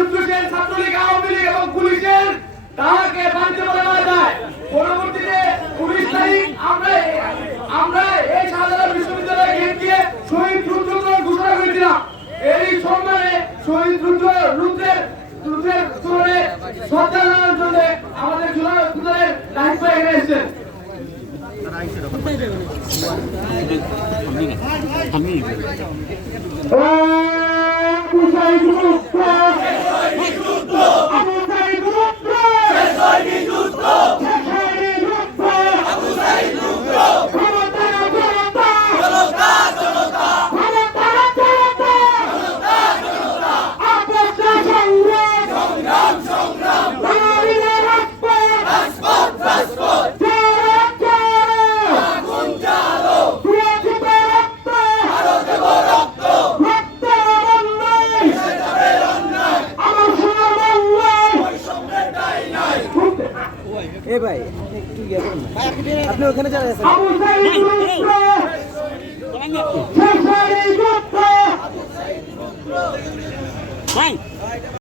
রুদ্রসেন ছাত্রলীগ, আওয়ামী লীগ এবং পুলিশের তাকে বাণিজ্য বলা যায়। পরবর্তীতে 19 তারিখ আমরা এই শাহজালাল বিশ্ববিদ্যালয়ে গেট দিয়ে শহীদ রুদ্র ঘোষণা করেছিলাম। এই সম্মানে শহীদ রুদ্রের চরণে শ্রদ্ধা জানানোর জন্য আমাদের জুলাই লাইফ ভাই এখানে এসেছেন। এ ভাই একটু ইয়ে করুন আপনি ওখানে চলে গেছেন